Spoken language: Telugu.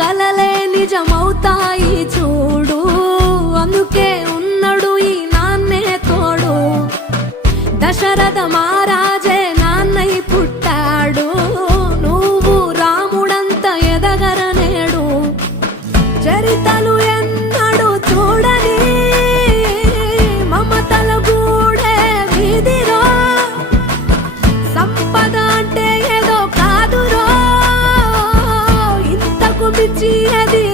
కలలే నిజమవుతాయి చూడు, అందుకే ఉన్నాడు ఈ నాన్నే తోడు. దశరథ మహారాజే నాన్నై పుట్టాడు, నువ్వు రాముడంత ఎదగరనేడు. చరితలు ఎన్నడు చూడని మమతల గూడే వీధిరో, సంపద అంటే ఏదో కాదురో, ఇంతకు మించి అది